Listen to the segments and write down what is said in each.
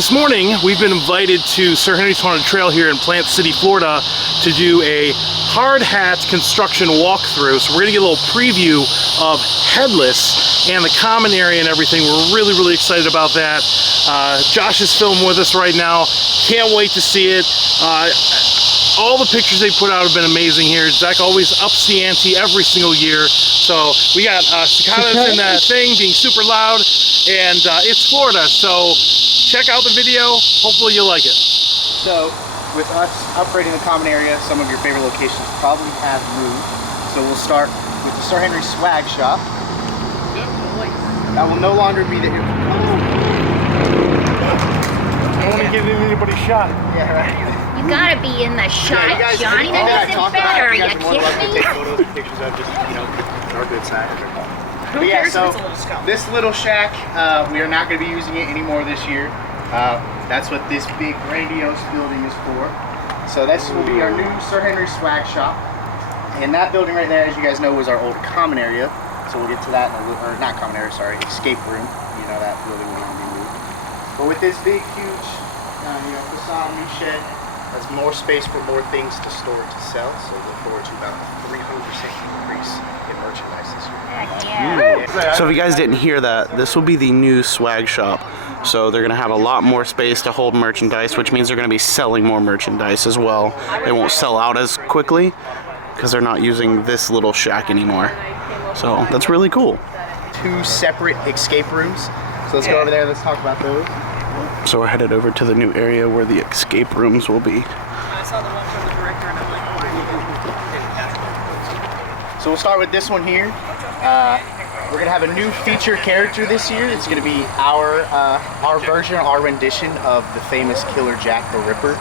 this morning we've been invited to Sir Henry's Haunted Trail here in Plant City, Florida to do a hard hat construction walkthrough. So we're gonna get a little preview of Headless and the common area and everything. We're really excited about that. Josh is filming with us right now. Can't wait to see it. All the pictures they put out have been amazing here. Zach always ups the ante every single year. So we got cicadas in that thing being super loud, and it's Florida, so check out the video. Hopefully you'll like it. So with us upgrading the common area, some of your favorite locations probably have moved. So we'll start with the Sir Henry Swag Shop. That will no longer be the... I don't want to get anybody shot. Yeah, right. You gotta be in the shot, guys, Johnny. That isn't fair. Are you kidding me? Take photos and pictures of just, you know, our good side. Who Yeah, cares so if it's a little scout? this little shack, we are not going to be using it anymore this year. That's what this big grandiose building is for. So this will be our new Sir Henry Swag Shop. And that building right there, as you guys know, was our old common area. So we'll get to that in a little, or not common area, sorry, escape room. You know, that building will even be moved. But with this big, huge, you know, facade, new shed, that's more space for more things to store to sell. So look forward to about a 300% increase in merchandise this year. Heck yeah. So if you guys didn't hear that, this will be the new swag shop. So they're gonna have a lot more space to hold merchandise, which means they're gonna be selling more merchandise as well. They won't sell out as quickly because they're not using this little shack anymore. So that's really cool. 2 separate escape rooms. So let's go over there, let's talk about those. So we're headed over to the new area where the escape rooms will be. I saw the one from the director and I'm like, why? So we'll start with this one here. We're gonna have a new feature character this year. It's gonna be our version, our rendition of the famous killer Jack the Ripper.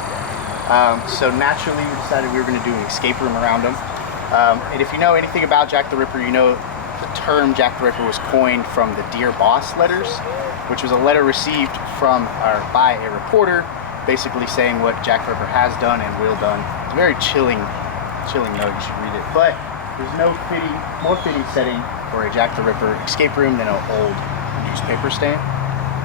So naturally we decided we were gonna do an escape room around him. And if you know anything about Jack the Ripper, you know the term Jack the Ripper was coined from the Dear Boss letters, which was a letter received from or by a reporter basically saying what Jack the Ripper has done and will done. It's a very chilling note, you should read it. But there's no more fitting setting for a Jack the Ripper escape room than an old newspaper stand.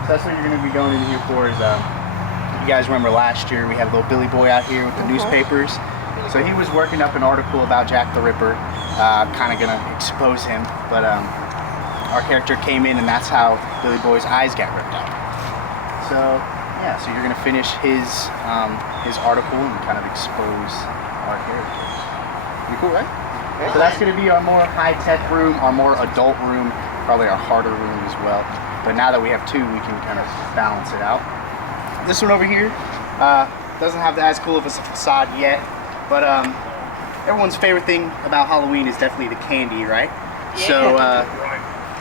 So that's what you're going to be going in here for is, you guys remember last year we had a little Billy Boy out here with the newspapers. So he was working up an article about Jack the Ripper, kind of going to expose him, but our character came in and that's how Billy Boy's eyes got ripped out. So yeah, so you're going to finish his article and kind of expose our characters. Pretty cool, right? So that's going to be our more high-tech room, our more adult room, probably our harder room as well. But now that we have 2, we can kind of balance it out. This one over here doesn't have as cool of a facade yet, but everyone's favorite thing about Halloween is definitely the candy, right? Yeah. So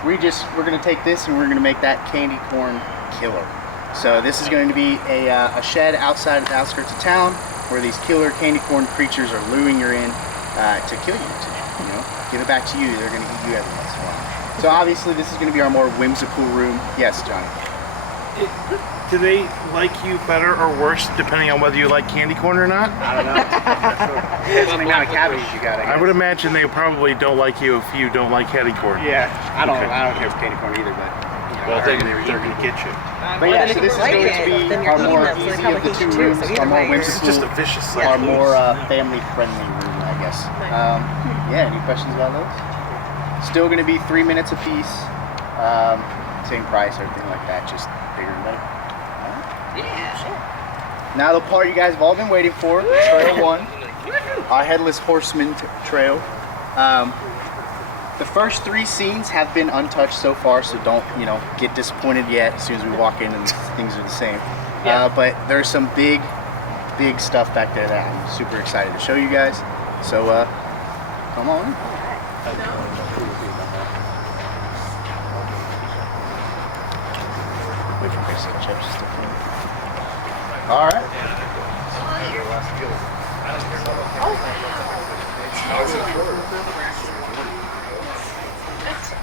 we're going to take this and we're going to make that candy corn killer. So this is going to be a shed outside of the outskirts of town where these killer candy corn creatures are luring you in to kill you, you know, give it back to you. They're going to eat you every once in a while. So obviously this is going to be our more whimsical room. Yes, Johnny. Do they like you better or worse depending on whether you like candy corn or not? I don't know. Depends on the amount of cabbage you got. I would imagine they probably don't like you if you don't like candy corn. Yeah, I don't care for candy corn either, but Well, they're gonna get you. But yeah, so this is going to be our more easy of the 2 rooms, our more whimsical, This is just a vicious cycle. our more family-friendly room, I guess. Yeah, any questions about those? Still going to be 3 minutes a piece, same price, everything like that, just bigger and better. Yeah. Now the part you guys have all been waiting for, Trail 1, our Headless Horseman trail. The first 3 scenes have been untouched so far, so don't, you know, get disappointed yet as soon as we walk in and things are the same. Yeah. But there's some big stuff back there that I'm super excited to show you guys. So, come on. Wait for Chris to chips to come. All right.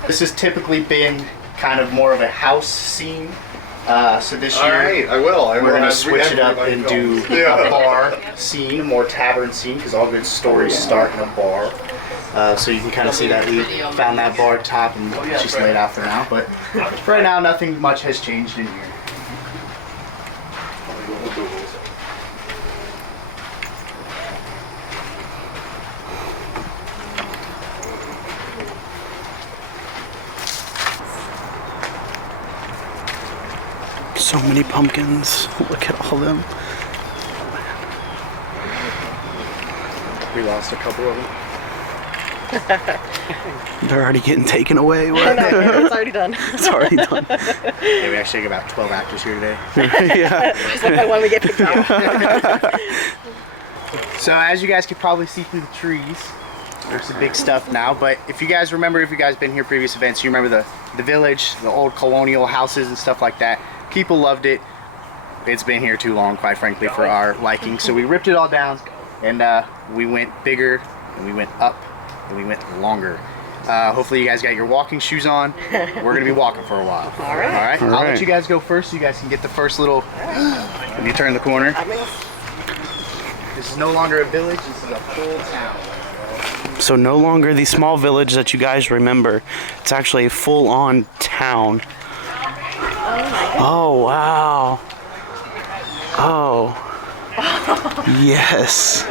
This has typically been kind of more of a house scene. So this year, Alright, I will. we're going to switch it up and do a bar scene, a more tavern scene, because all good stories start in a bar. So you can kind of see that we found that bar top and it's just laid out for now. But right now, nothing much has changed in here. So many pumpkins. Look at all of them. We lost a couple of them. They're already getting taken away. What? I know, it's already done. It's already done. Yeah, we actually got about 12 actors here today. Yeah. Just like when we get picked up. So as you guys can probably see through the trees, there's some big stuff now. But if you guys remember, if you guys been here previous events, you remember the village, the old colonial houses and stuff like that. People loved it. It's been here too long, quite frankly, for our liking. So we ripped it all down, and we went bigger, and we went up, and we went longer. Hopefully you guys got your walking shoes on. We're gonna be walking for a while. All right. I'll let you guys go first so you guys can get the first little, when you turn the corner. This is no longer a village, this is a full town. So no longer the small village that you guys remember. It's actually a full-on town. Oh, wow. Oh. Yes.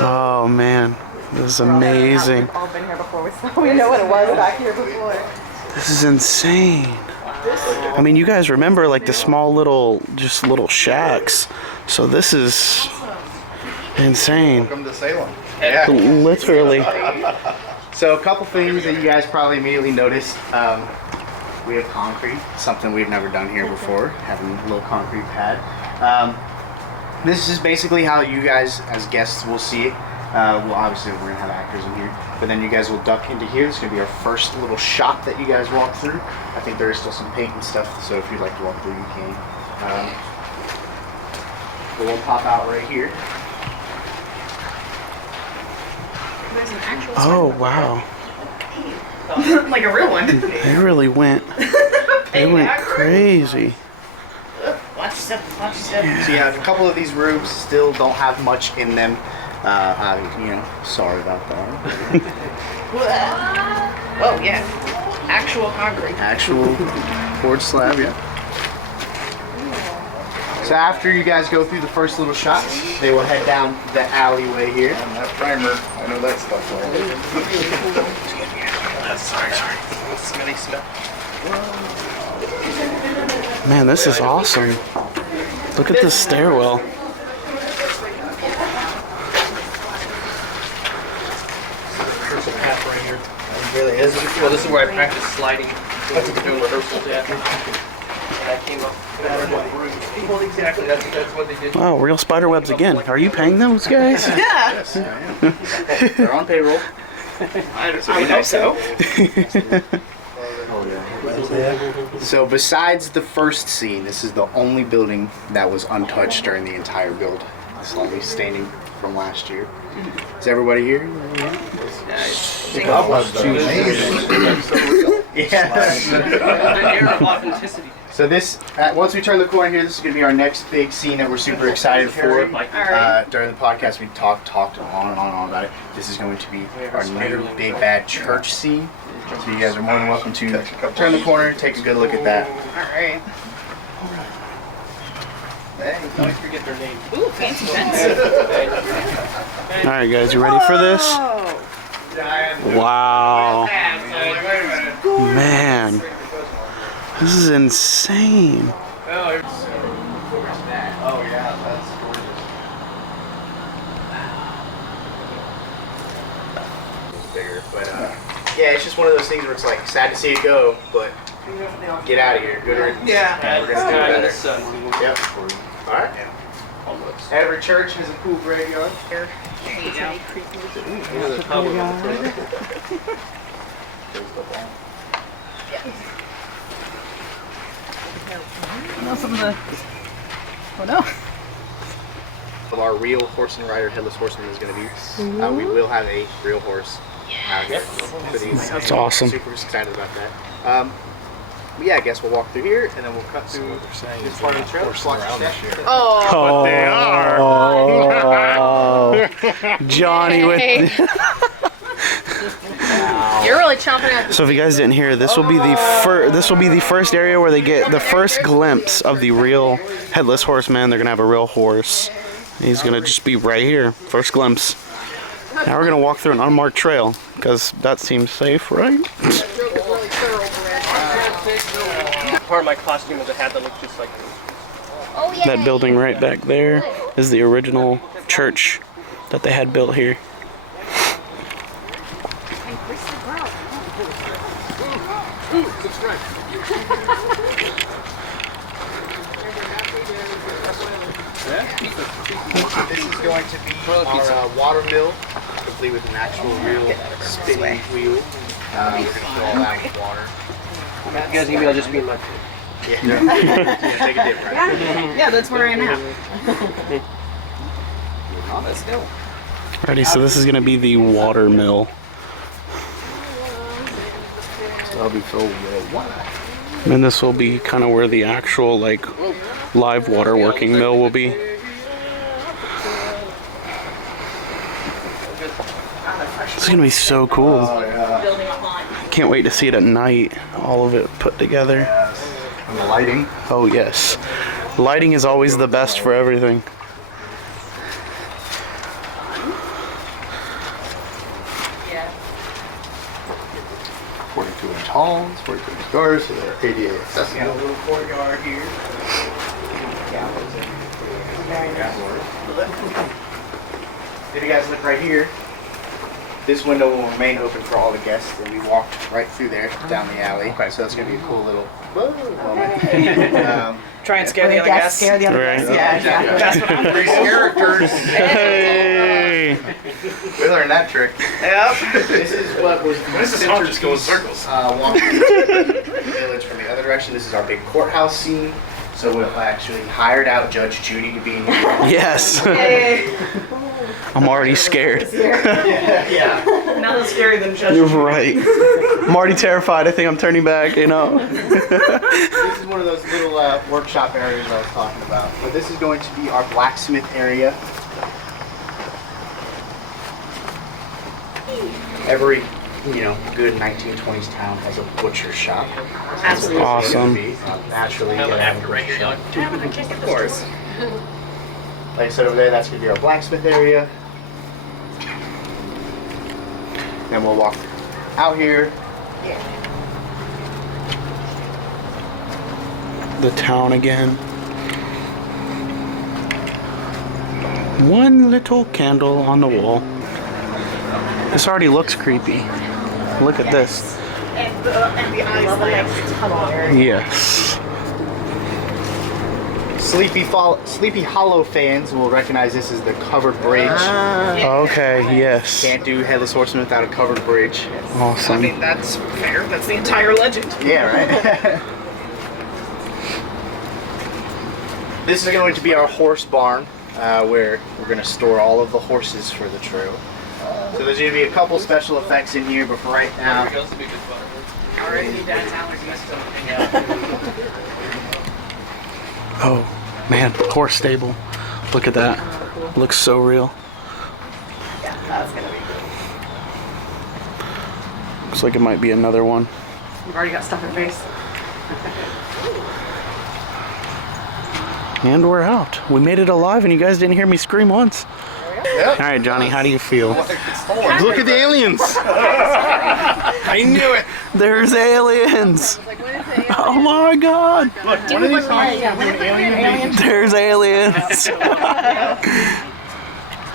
Oh, man. This is amazing. We've all been here before, so we know what it was back here before. This is insane. I mean, you guys remember like the small little shacks. So this is insane. Welcome to Salem. Literally. So a couple things that you guys probably immediately noticed. We have concrete, something we've never done here before, having a little concrete pad. This is basically how you guys as guests will see it. Well, obviously we're gonna have actors in here, but then you guys will duck into here. It's gonna be our first little shop that you guys walk through. I think there is still some paint and stuff, so if you'd like to walk through, you can. But we'll pop out right here. There's an actual Oh, wow. like a real one. They really went. They went crazy. Watch stuff. So yeah, a couple of these rooms still don't have much in them. Sorry about that. Whoa, yeah. Actual concrete. Actual poured slab, yeah. So after you guys go through the first little shop, they will head down the alleyway here. And that primer, I know that stuff well. Sorry. Smelly smell. Man, this is awesome. Look at this stairwell. There's a path right here. It really is. Well, this is where I practiced sliding. Doing rehearsals, yeah. And I came up. Well, exactly. That's what they did. Wow, real spider webs again. Are you paying those guys? Yes, I am. They're on payroll. I hope so. So besides the first scene, this is the only building that was untouched during the entire build. This will be standing from last year. Is everybody here? Yes. Authenticity. So this, once we turn the corner here, this is going to be our next big scene that we're super excited for. During the podcast, we talked on and on about it. This is going to be our new big bad church scene. So you guys are more than welcome to turn the corner, take a good look at that. Alright. Hey, don't forget their name. Ooh, fancy fence. Alright guys, you ready for this? Wow. Man. This is insane. Oh yeah, that's gorgeous. Bigger, but yeah, it's just one of those things where it's like sad to see it go, but get out of here. Good riddance. Yeah. We're gonna do better. Sun. Yep. All right. Every church has a cool graveyard. There you go. Oh no. Of our real horse and rider headless horseman is going to be. We will have a real horse out here for these. That's awesome. Super excited about that. But yeah, I guess we'll walk through here and then we'll cut through this part of the trail. Just watch the step. Oh. They are. Oh, Johnny with. You're They're really chomping at the So if you guys didn't hear, this will be the first area where they get the first glimpse of the real headless horseman. They're gonna have a real horse. He's gonna just be right here, first glimpse. Now we're gonna walk through an unmarked trail because that seems safe, right? Part of my costume was a hat that looked just like this. That building right back there is the original church that they had built here. This is going to be our water mill, complete with an actual real spinning wheel. We're going to fill all that with water. You guys email just me and my Yeah. Take a dip, right? Yeah, that's where I am now. Oh, let's go. Alrighty, so this is gonna be the water mill. I'll be filled with water. And this will be kind of where the actual like live water working mill will be. It's gonna be so cool. Can't wait to see it at night. All of it put together. And the lighting. Oh yes. Lighting is always the best for everything. 42-inch halls, 42-inch doors, so they're ADA accessible. got a little courtyard here. If you guys look right here, this window will remain open for all the guests, and we walked right through there down the alley. Okay. So it's going to be a cool little moment. Try and scare the other guests. Scare the other Right. guests. Yeah, exactly. That's what I'm Three characters. Hey! We learned that trick. Yep. This is what was This is how it just goes in circles. Walking the village from the other direction. This is our big courthouse scene. So we'll actually hired out Judge Judy to be in here. Yes. I'm already scared. Yeah. Nothing scarier than Judge. You're right. I'm already terrified. I think I'm turning back, you know. This is one of those little workshop areas I was talking about. But this is going to be our blacksmith area. Every, good 1920s town has a butcher shop. Absolutely. Awesome. Naturally, Have you an gotta have a after butcher right here, shop. dog. Of course. Like I said over there, that's going to be our blacksmith area. Then we'll walk out here. The town again. One little candle on the wall. This already looks creepy. Look at this. And the eyes like, Yes. Sleepy Hollow fans will recognize this as the covered bridge. Okay, yes. Can't do Headless Horseman without a covered bridge. I Awesome. mean, that's fair. That's the entire legend. Yeah, right? This is going to be our horse barn, where we're going to store all of the horses for the trail. So there's going to be a couple special effects in here, but for right now, This would be good fun. Already dad's allergies. Oh, man, horse stable. Look at that. Looks so real. Yeah, that's gonna be good. Looks like it might be another one. You've already got stuff in face. And we're out. We made it alive and you guys didn't hear me scream once. Yep. All right, Johnny, how do you feel? Look at the aliens! I knew it! There's aliens! Oh my god! Look, one of these houses will do an alien. There's aliens!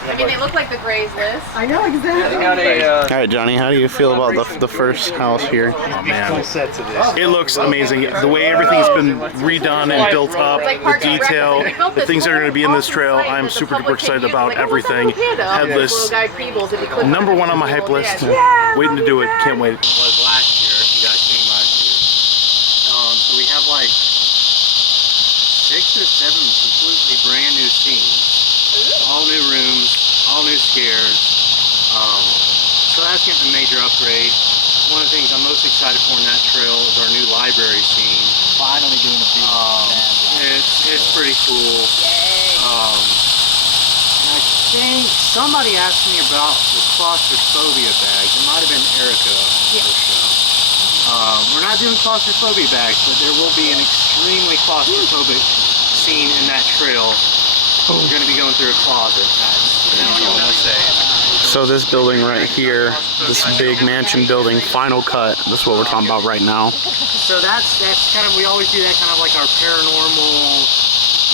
I mean, they look like the Grey's List. I know exactly. They got a, All right, Johnny, how do you feel about the first house here? Oh man, Full sets of this. it looks amazing. The way everything's been redone and built up, the detail, the things that are going to be in this trail, I'm super duper excited about everything. Headless, number one on my hype list. Waiting to do it. Can't wait. Was last year, if you guys came last year. So we have like 6 or 7 completely brand new scenes. All new rooms, all new scares. So that's getting a major upgrade. One of the things I'm most excited for in that trail is our new library scene. Finally doing a big it's pretty cool. And think somebody asked me about the claustrophobia bags. It might have been Erica. We're not doing claustrophobia bags, but there will be an extremely claustrophobic scene in that trail. We're going to be going through a closet. That's all I'm going to say. So this building right here, this big mansion building, final cut, this is what we're talking about right now. So that's kind of, we always do that kind of like our paranormal,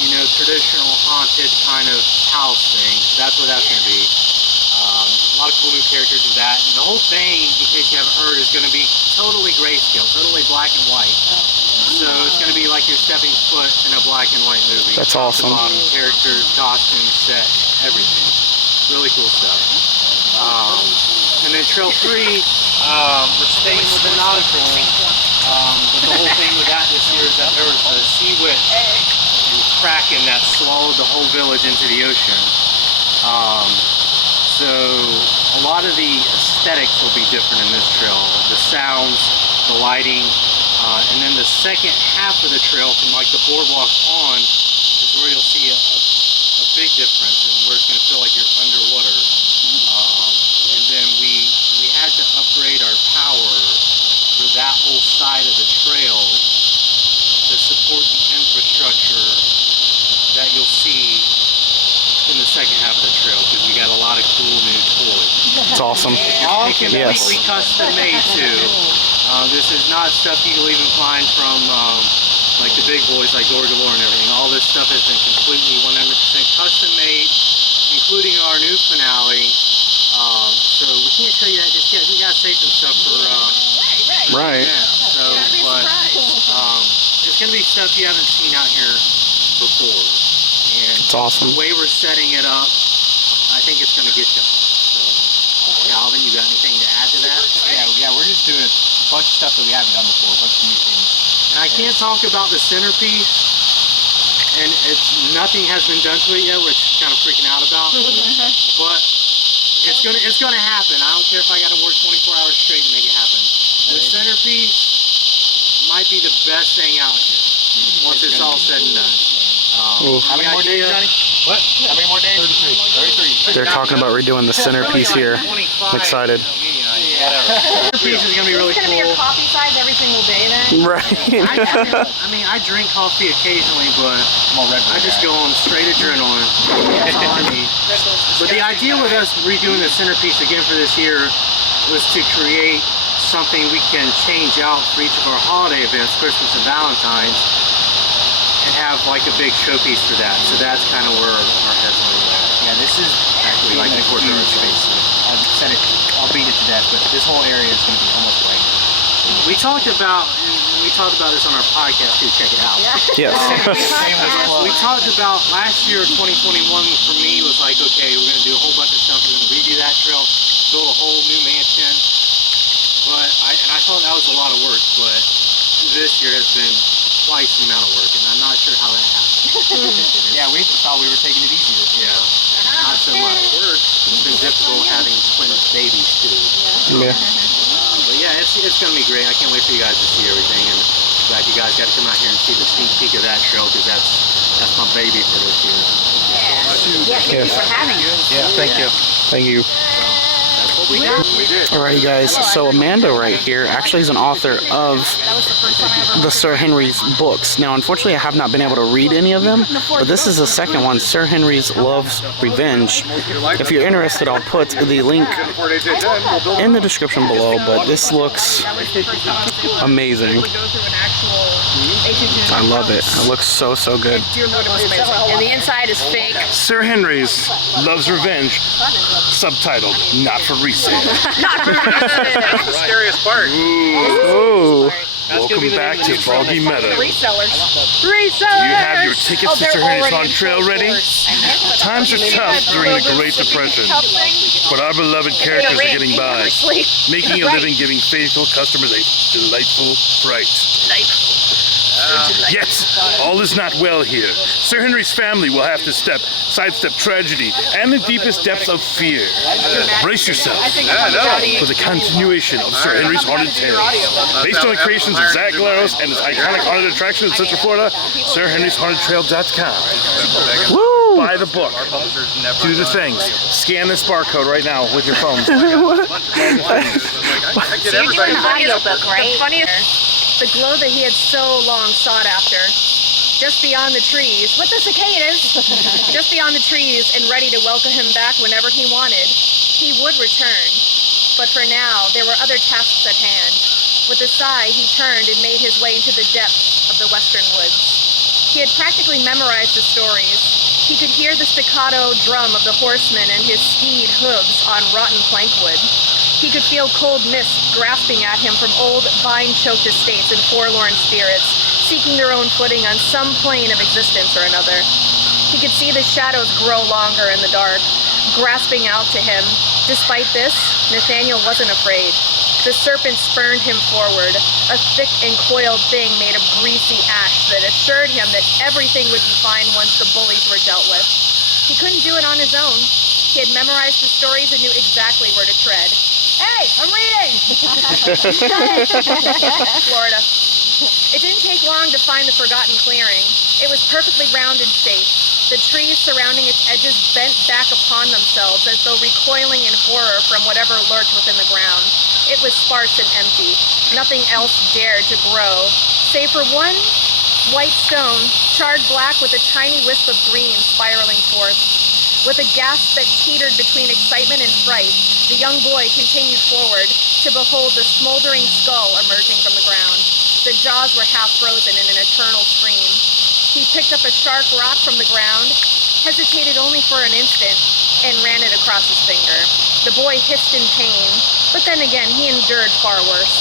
you know, traditional haunted kind of house thing. That's what that's going to be. A lot of cool new characters with that. And the whole thing, in case you haven't heard, is going to be totally grayscale, totally black and white. So it's going to be like you're stepping foot in a black and white movie. That's awesome. Top to bottom, characters, costumes, set, everything. Really cool stuff. And then Trail 3, we're staying with the nautical. But the whole thing with that this year is that there was a sea witch and kraken that swallowed the whole village into the ocean. So a lot of the aesthetics will be different in this trail. The sounds, the lighting, and then the second half of the trail from like the boardwalk on is where you'll see a big difference and where it's going to feel like you're underwater. And then we had to upgrade our power for that whole side of the trail to support the infrastructure that you'll see in the second half of the trail, because we got a lot of cool new toys. It's awesome. All completely Yes. custom made too. This is not stuff you'll even find from like the big boys like Gore Galore and everything. All this stuff has been completely 100% custom made, including our new finale. So we can't show you that just yet. We gotta save some stuff for Right. yeah. So, but it's gonna be stuff you haven't seen out here before. And It's awesome. the way we're setting it up, I think it's gonna get you. So, Calvin, you got anything to add to that? Yeah, we're just doing a bunch of stuff that we haven't done before, a bunch of new things. And I can't talk about the centerpiece, and nothing has been done to it yet, which I'm kind of freaking out about. But it's gonna happen. I don't care if I got to work 24 hours straight to make it happen. The centerpiece might be the best thing out here once it's all said and done. How many more days, Johnny? What? How many more days? 33. They're talking about redoing the centerpiece here. I'm excited. Centerpiece is gonna be really It's gonna be your cool. coffee size, everything will day then. Right. I mean, I drink coffee occasionally, but More Red Bull I just guy. go on straight adrenaline. That's all I need. But the idea with us redoing the centerpiece again for this year was to create something we can change out for each of our holiday events, Christmas and Valentine's, and have like a big showpiece for that. So that's kind of where our heads are at. Yeah, this is actually like a Huge huge space. I've said it, I'll beat it to death, but this whole area is going to be almost white. We talked about this on our podcast too. Check it out. Yes. We talked about last year, 2021 for me was like, okay, we're going to do a whole bunch of stuff. We're going to redo that trail, build a whole new mansion. But I thought that was a lot of work, but this year has been twice the amount of work, and I'm not sure how that happened. Yeah, we thought we were taking it easier. Yeah, not so much work. It's been difficult having twin babies too. Yeah. But yeah, it's going to be great. I can't wait for you guys to see everything, and glad you guys got to come out here and see the sneak peek of that trail, because that's my baby for this year. Yeah, thank you for having us. Yeah, thank you. Thank you. That's what we did. We did. Alright, you guys. So Amanda right here actually is an author of That was the first time I ever the Sir Henry's books. Now, unfortunately, I have not been able to read any of them, but this is the second one, Sir Henry's Love's Revenge. If you're interested, I'll put the link in the description below, but this looks amazing. I love it. It looks so, so good. And the inside is fake. Sir Henry's Love's Revenge, subtitled, not for resale. That's the scariest part. Ooh. Welcome back to Foggy Meadow. Resellers. You have your tickets to Sir Henry's Haunted Trail ready? Times are tough during the Great Depression, but our beloved characters are getting by, making a living giving faithful customers a delightful fright. Yet, all is not well here. Sir Henry's family will have to sidestep tragedy and the deepest depths of fear. Brace yourself for the continuation of Sir Henry's Haunted Tales. Based on the creations of Zach Glaros and his iconic haunted attraction in Central Florida, SirHenry'sHauntedTrail.com. Woo! Buy the book. Our publishers never Do the done things. like- Scan this barcode right now with your phones. I get So you're everybody doing the to bring it up. audiobook, right? The funniest, the glow that he had so long sought after, just beyond the trees, with the cicadas, just beyond the trees and ready to welcome him back whenever he wanted, he would return. But for now, there were other tasks at hand. With a sigh, he turned and made his way into the depths of the western woods. He had practically memorized the stories. He could hear the staccato drum of the horseman and his steed hooves on rotten plankwood. He could feel cold mist grasping at him from old vine-choked estates and forlorn spirits, seeking their own footing on some plane of existence or another. He could see the shadows grow longer in the dark, grasping out to him. Despite this, Nathaniel wasn't afraid. The serpent spurned him forward, a thick and coiled thing made of greasy ash that assured him that everything would be fine once the bullies were dealt with. He couldn't do it on his own. He had memorized the stories and knew exactly where to tread. Hey, I'm reading! Florida. It didn't take long to find the forgotten clearing. It was perfectly round in shape. The trees surrounding its edges bent back upon themselves as though recoiling in horror from whatever lurked within the ground. It was sparse and empty. Nothing else dared to grow, save for one white stone, charred black with a tiny wisp of green spiraling forth. With a gasp that teetered between excitement and fright, the young boy continued forward to behold the smoldering skull emerging from the ground. The jaws were half frozen in an eternal scream. He picked up a sharp rock from the ground, hesitated only for an instant, and ran it across his finger. The boy hissed in pain, but then again, he endured far worse.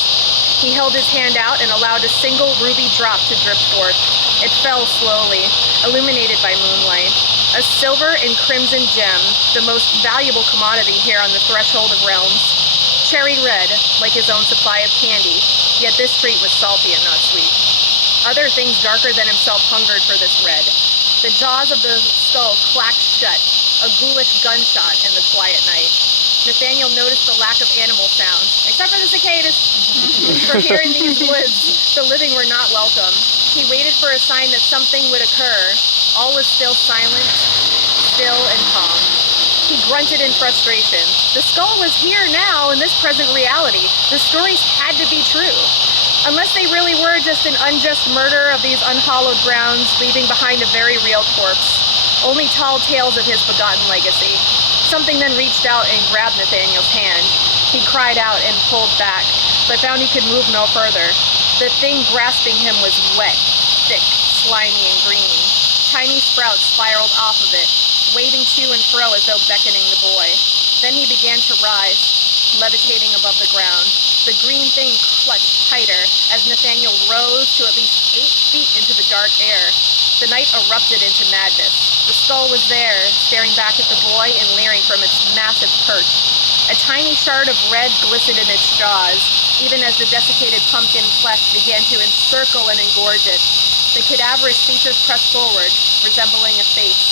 He held his hand out and allowed a single ruby drop to drip forth. It fell slowly, illuminated by moonlight. A silver and crimson gem, the most valuable commodity here on the threshold of realms. Cherry red, like his own supply of candy, yet this treat was salty and not sweet. Other things darker than himself hungered for this red. The jaws of the skull clacked shut, a ghoulish gunshot in the quiet night. Nathaniel noticed the lack of animal sounds, except for the cicadas. For here in these woods, the living were not welcome. He waited for a sign that something would occur. All was still silent, still and calm. He grunted in frustration. The skull was here now in this present reality. The stories had to be true. Unless they really were just an unjust murder of these unhallowed grounds, leaving behind a very real corpse. Only tall tales of his begotten legacy. Something then reached out and grabbed Nathaniel's hand. He cried out and pulled back, but found he could move no further. The thing grasping him was wet, thick, slimy, and green. Tiny sprouts spiraled off of it, waving to and fro as though beckoning the boy. Then he began to rise, levitating above the ground. The green thing clutched tighter as Nathaniel rose to at least 8 feet into the dark air. The night erupted into madness. The skull was there, staring back at the boy and leering from its massive perch. A tiny shard of red glistened in its jaws, even as the desiccated pumpkin flesh began to encircle and engorge it. The cadaverous features pressed forward, resembling a face.